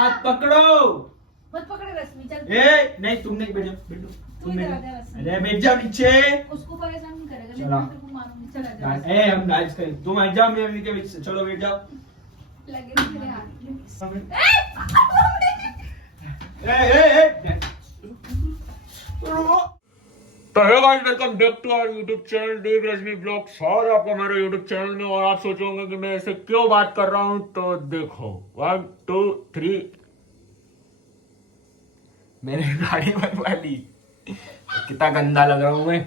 हाथ पकड़ो। मत पकड़े रश्मि, चल। ए नहीं, तुम नहीं, बैठो बैठो, तुम इधर आ बैठो। जा रश्मि। अरे बैठ जाओ नीचे। उसको परेशान नहीं करेगा, चलो। मैं तेरे को मारूंगी। चल आ जा। ए हम डांस करें, तुम आ जाओ मेरे के बीच से। चलो बैठ जाओ। लगे ना तेरे हाथ में। तो hey guys, welcome back to our YouTube channel Dev Rashmi blogs. और आपको हमारे YouTube चैनल में, और आप सोचोगे कि मैं ऐसे क्यों बात कर रहा हूं, तो देखो 1 2 3 मैंने गाड़ी बनवा ली। कितना गंदा लग रहा हूं मैं।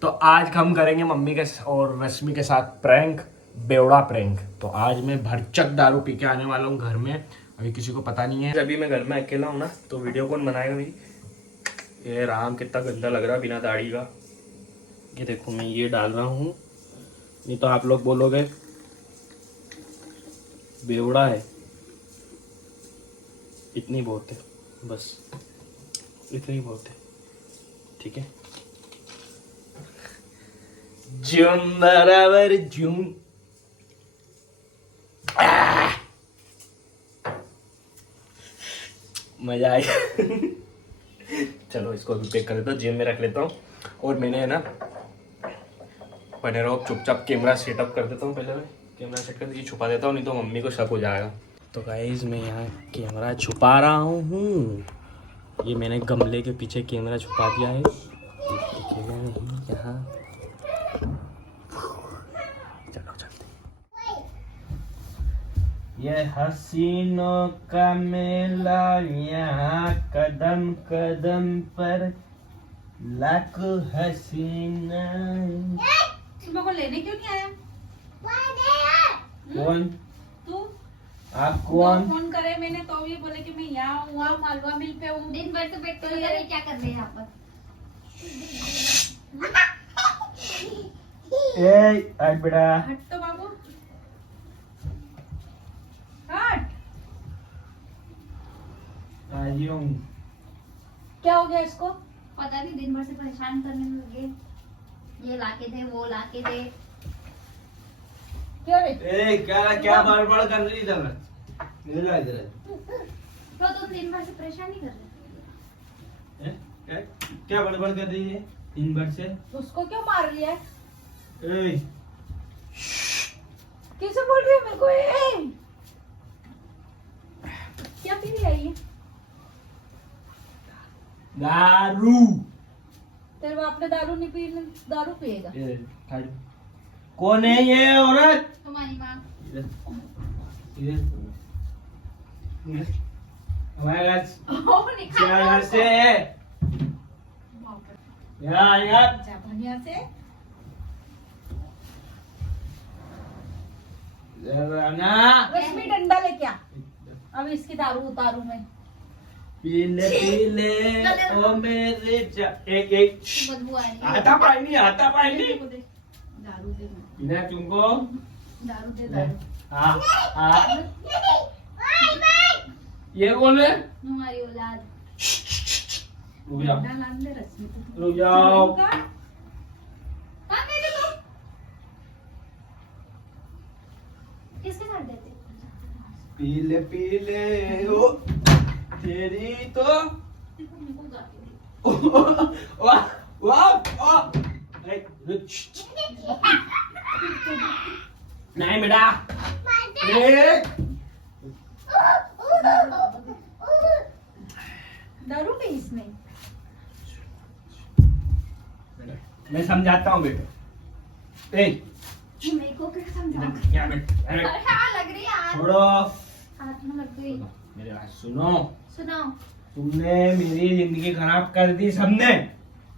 तो आज हम करेंगे मम्मी के और रश्मि के साथ प्रैंक, बेवड़ा प्रैंक। तो आज मैं भरचक दारू पी के आने वाला हूँ घर में। अभी किसी को पता नहीं है। अभी मैं घर में अकेला हूँ ना, तो वीडियो कौन बनाएगा मेरी। ये राम कितना गंदा लग रहा है बिना दाढ़ी का। ये देखो, मैं ये डाल रहा हूँ, नहीं तो आप लोग बोलोगे बेवड़ा है। इतनी बहुत है, बस इतनी बहुत है, ठीक है। झूम बराबर झूम। मजा आएगा। चलो इसको भी पैक कर देता हूँ, जेब में रख लेता हूँ। और मैंने है ना, बने रहो चुपचाप। कैमरा सेटअप कर देता हूँ, पहले मैं कैमरा सेट कर छुपा देता हूँ, नहीं तो मम्मी को शक हो जाएगा। तो गाइस मैं यहाँ कैमरा छुपा रहा हूँ। ये मैंने गमले के पीछे कैमरा छुपा दिया है, दिखेगा नहीं यहाँ। चलो चलते। ये हसीनों का मेला, यहाँ कदम कदम पर लाखों हसीना। तुम को लेने क्यों नहीं आया? कौन? तू? आप कौन? फोन करे मैंने तो ये बोले कि मैं यहाँ हूँ, वहाँ मालवा मिल पे हूँ। दिन भर तो बैठ कर क्या कर रहे हैं यहाँ पर? ए हट बेटा, हट तो बाबू, हट। आई हूँ। क्या हो गया इसको? पता नहीं, दिन भर से परेशान करने में लगे। ये लाके दे, वो लाके दे। क्यों रे? ए क्या क्या बड़बड़ कर रही इधर? इधर इधर। तो तुम दिन भर से परेशान नहीं कर रहे? क्या क्या बड़बड़ कर रही है दिन भर से? उसको क्यों मार लिया? ए किसे बोल रही हो मेरे को? ए क्या पी रही है ये? दारू। तेरे बाप ने दारू नहीं पी, दारू पिएगा। कौन है ये औरत? तुम्हारी माँ। हमारे घर निकाल से यार बढ़िया से ना। रश्मि डंडा लेके आ, अब इसकी दारू उतारू मैं। पीले पीले ओ मेरे एक एक बदबू आ रही है। आता पानी दारू दे, पीना तुमको? दारू दे, दारू। हाँ। ये कौन है? तुम्हारी औलाद। रुक जाओ, डंडा लान दे रश्मि को। रुक जाओ। कहाँ गई थी तुम? किसके साथ देते? पीले पीले ओ तेरी तो मेरे को गाती थी। वाह वाह। नहीं बेटा, दारू पी इसने। मैं समझाता हूँ बेटे। मेरे को क्या समझाओ? क्या बेटे, हाँ, लग रही है हाथ। छोड़ो। हाथ में लग गई। मेरी बात सुनो। सुनाओ। तुमने मेरी जिंदगी खराब कर दी सबने।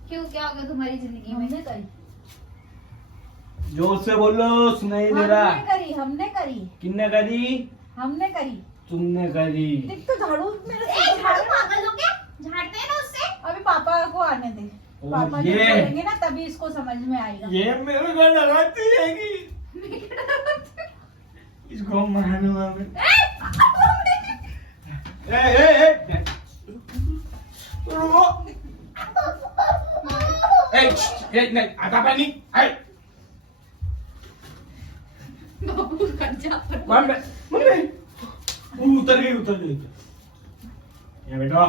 क्यों, क्या हो गया तुम्हारी जिंदगी में? हमने करी, जोर से बोलो, सुनाई दे रहा। हमने करी। किसने करी? हमने करी। तुमने करी। देख तो झाड़ू मेरे ए, सिर पे झाड़ू मार। पागल हो क्या? झाड़ते हैं ना उससे। अभी पापा को आने दे, और पापा जब ये बोलेंगे ना तभी इसको समझ में आएगा। ये मेरे को लगाती है कि इसको मारूंगा मैं। ए रुको। नहीं आता पानी। बाबू कर जा पर। मम्मी उतर गई। ये बेटा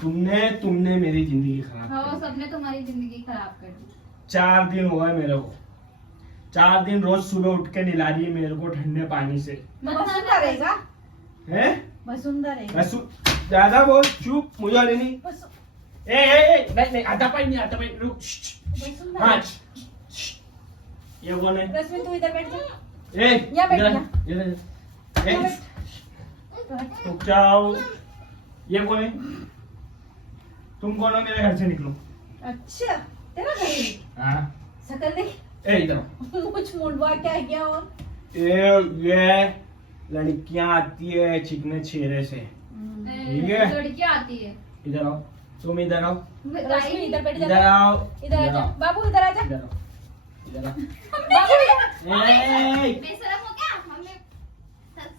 तुमने मेरी जिंदगी खराब हाँ कर दी। सबने तुम्हारी जिंदगी खराब कर दी। 4 दिन हो गए मेरे को, 4 दिन रोज सुबह उठ के निला रही है मेरे को ठंडे पानी से। वसुंधरा रहेगा, हैं? वसुंधरा रहेगा। ज्यादा बोल, चुप, मुझे नहीं। वसु- नहीं आधा पानी नहीं, आधा पानी रुक। वसुंधरा। हाँ, ये कौन है? रश्मि तू इधर बैठ जा। ए, यहाँ बैठ इधर, जा। इधर, ए, यहाँ बैठ। रुक जाओ। ये कौन है? तुम कौन हो? मेरे घर से निकलो। अच्छा तेरा घर है? हाँ, शकल देख, ए इधर आओ। मुझ मुंडवा क्या है क्या और ये लड़कियां आती है चिकने चेहरे से। ठीक है। लड़कियां आती है। इधर आओ, तुम इधर आओ, रश्मि इधर बैठ जा। इधर आओ, इधर आ जा आओ, बाबू, इधर आ जा इधर आओ, इधर आओ। बाबू इधर। ए, बेशरम हो क्या? हमने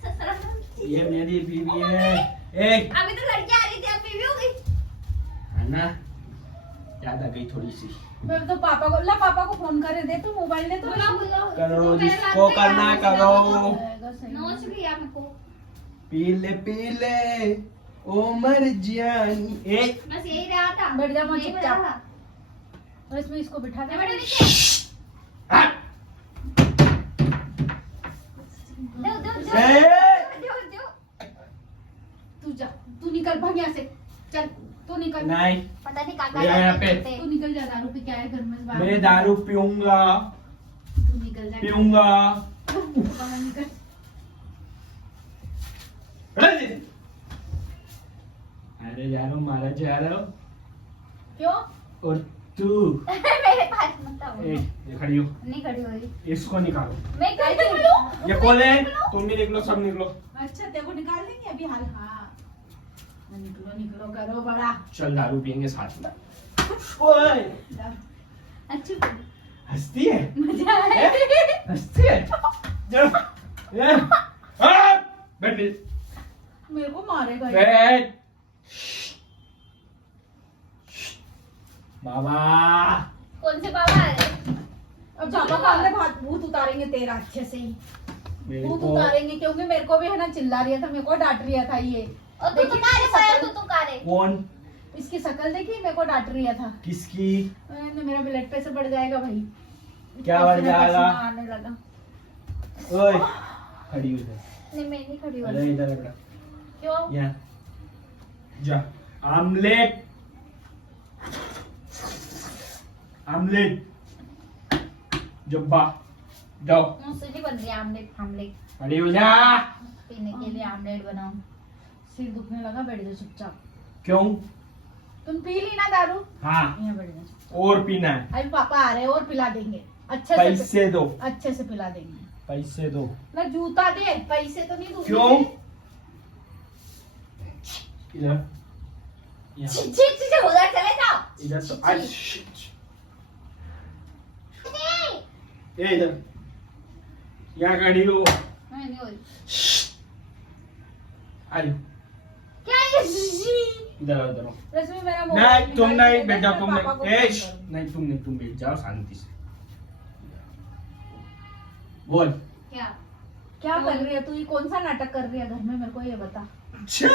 शर्म। ये मेरी बीवी है। ए, अभी तो लड़की आ रही थी, अब बीवी हो गई। है ना, ज्यादा गई थोड़ी सी। मैं तो पापा को, ला पापा को फोन करे दे, तू मोबाइल दे तो। बुलाओ करो जिसको करना करो। नोच लिया मेरे को। पीले ओ मर्जियानी। ए, बस यही रहा था। बैठ जा, मैं यही चुपचाप। रहा था। रश्मि इसको बिठा दे। बैठो नीचे। हट। दो ए, तू जा, तू निकल भाग यहाँ से। चल तू निकल। नहीं, पता नहीं काका ये यहाँ पे। करते। तू निकल जा, दारू पी के आए घर में बाहर। मैं दारू पीऊंगा, तू निकल जा। पीऊंगा। बाहर निकल। अरे जा रहा हूँ, मारा जा रहा हूँ। क्यों? और तू मेरे पास मत आओ। ए, ये खड़ी हो, नहीं खड़ी हो रही। इसको निकालो। मैं कहीं निकलूं? ये कौन है? तुम भी निकलो, सब निकलो। अच्छा तेरे को निकाल देंगे अभी हाल। हाँ निकलो निकलो, करो बड़ा। चल दारू पियेंगे साथ में। ओए, अच्छा मजा हंसती है, आया। हंसती है। बैठ, मेरे को मारेगा ये। बैठ। बाबा, कौन से बाबा आ रहे? अब पापा का अंदर भात भूत उतारेंगे तेरा अच्छे से ही। मेरे भूत को उतारेंगे, क्योंकि मेरे को भी है ना चिल्ला रहा था, मेरे को डांट रहा था ये। और तू तो कारे पाया, तू तो कारे। कौन? इसकी शक्ल देखी, मेरे को डांट रहा था। किसकी? मैंने, मेरा ब्लड प्रेशर बढ़ जाएगा भाई। क्या बढ़ फिर जाएगा? पसीना आने लगा। ओए, खड़ी हो जा। नहीं मैं नहीं खड़ी हो अरे रही। इधर बेटा, क्यों? यहाँ जा। आमलेट, आमलेट, जब्बा, जाओ। मुझसे नहीं बन रही आमलेट। आमलेट खड़ी हो जा। पीने के लिए आमलेट बनाऊं। सिर दुखने लगा, बैठ जाओ चुपचाप। क्यों? तुम पी ली ना दारू, हाँ, यहाँ बैठ जाओ चुपचाप। और पीना है। अभी पापा आ रहे हैं और पिला देंगे अच्छे से। पैसे दो, अच्छे से पिला देंगे। पैसे दो। ना जूता दे, पैसे तो नहीं दूंगी। क्यों? इधर, यहाँ, छी छी छी, उधर चले जाओ। इधर तो आज। ये इधर, यहाँ खड़ी हो। मैं नहीं हो रही। आ जाओ, क्या ये जी? इधर आओ, इधर आओ। रश्मि मेरा नहीं, तुम निकाल नहीं के बैठ दे, जाओ, मैं तुम पापा को नहीं। ए, फोन करूंगी। नहीं तुम नहीं, तुम बैठ जाओ शांति से। बोल। क्या? क्या कर रही है तू? ये कौन सा नाटक कर रही है घर में, मेरे को ये बता। अच्छा,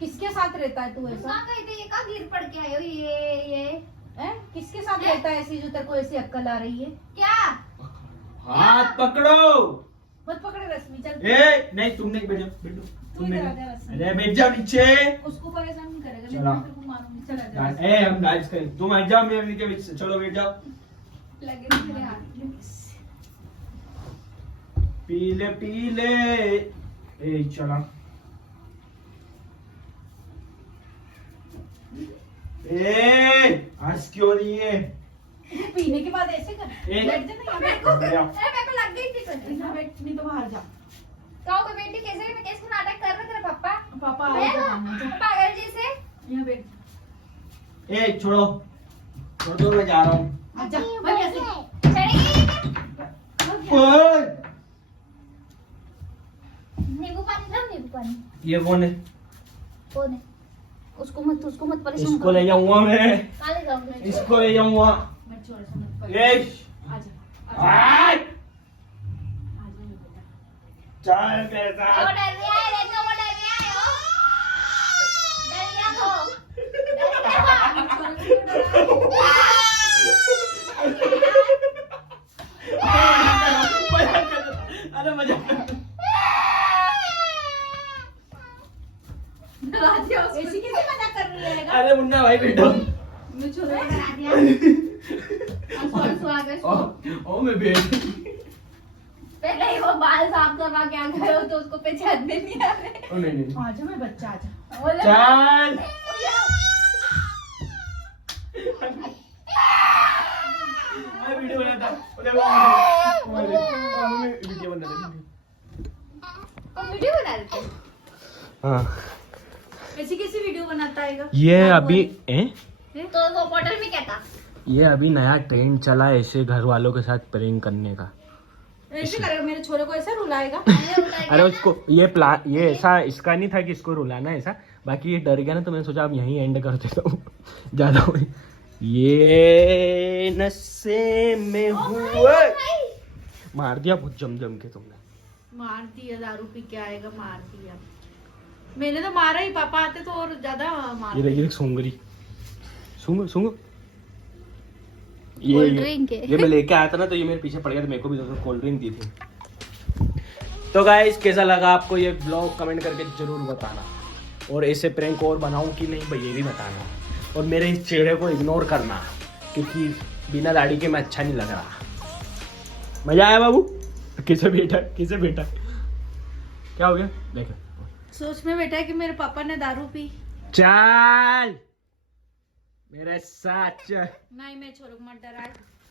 किसके साथ रहता है तू ऐसा? कहाँ गए थे? ये कहाँ गिर पड़ के आए हो? ये हैं? किसके साथ क्या? रहता है ऐसी जो तेरे को ऐसी अक्कल आ रही है? क्या? हाथ पकड़ो। मत पकड़े रश्मि, चल। ए, नहीं तुम नहीं, बैठ जाओ, बैठो। तू तुम इधर नहीं, आ जा रश्मि। अरे बैठ जाओ नीचे। उसको परेशान नहीं करेगा, चला। मैं तेरे को मारूंगी। चल आ जा। ए, हम डांस करें, तुम हट जाओ मेरे के बीच से। चलो बैठ जाओ। लगे नहीं तेरे हाथ में। पीले पीले। ए, चला। ए, आज क्यों नहीं है? पीने के बाद ऐसे कर। ए, बैठ जा ना यहाँ, बैठ। बैठ जाओ। मेरे को लग गई थी कुछ। यहाँ बैठ, नहीं तो बाहर जा। कहो कोई बेटी कैसे मैं कैसे नाटक कर रहे तेरे पापा? पापा आ मैं रहे हैं, जा। पागल जैसे। यहाँ बैठ। ए, छोड़ो, छोड़ दो, मैं जा रहा हूँ। आजा, भाग यहाँ से। चढ़ेगी। भाग यहाँ। ओए, नींबू पानी लाओ, नींबू पानी। ये कौन है? कौन है? उसको मत परेशान इसको ले जाऊंगा मैं, काले जाओगे। इसको ले जाऊंगा। मैं छोड़ से मत पकड़। ए, आजा, आजा। आज आजा मेरे बेटा। चल मेरे वो साथ। डर रहा है, देखो वो डर रहा है। ओ डरा दिया उसको। ऐसी कैसे मजाक कर रही है? अरे मुन्ना भाई बेटा मैं छोरे को डरा दिया। आंसू आ गए। ओ मैं बेट पहले ही वो बाल साफ करवा के आ गए हो तो उसको पहचानने नहीं आ रहे। ओ नहीं आजा मैं बच्चा आजा। बोले चल मैं वीडियो बनाता वीडियो बनाता वीडियो बना रहे थे। हाँ ऐसी कैसी वीडियो बनाता है? ये अभी तो वो बॉटल में क्या था? ये अभी नया ट्रेंड चला है ऐसे घर वालों के साथ प्रेंक करने का। ऐसे करेगा मेरे छोरे को, ऐसा रुलाएगा? अरे उसको ये ऐसा इसका नहीं था कि इसको रुलाना है ऐसा, बाकी ये डर गया ना तो मैंने सोचा अब यहीं एंड कर देता हूँ ज्यादा हो। ये नशे में हुए मार दिया बहुत जम के तुमने। मार दिया, दारू पी के आएगा मार दिया। मैंने तो मारा ही, पापा आते तो और ज्यादा मार। ये देखिए सूंगरी सूंगो कोल्ड ड्रिंक है। ये मैं लेके आया था ना तो ये मेरे पीछे पड़ गया तो मेरे को भी कोल्ड ड्रिंक दी थी। तो गाइस कैसा लगा आपको ये ब्लॉग कमेंट करके जरूर बताना, और ऐसे प्रैंक और बनाऊं कि नहीं भाई ये भी बताना, और मेरे इस चेहरे को इग्नोर करना क्योंकि बिना दाढ़ी के मैं अच्छा नहीं लग रहा। मजा आया बाबू? किसे बेटा क्या हो गया देख सोच में बैठा है कि मेरे पापा ने दारू पी। चल मेरे साथ चल। नहीं मैं छोरे को मत डरा।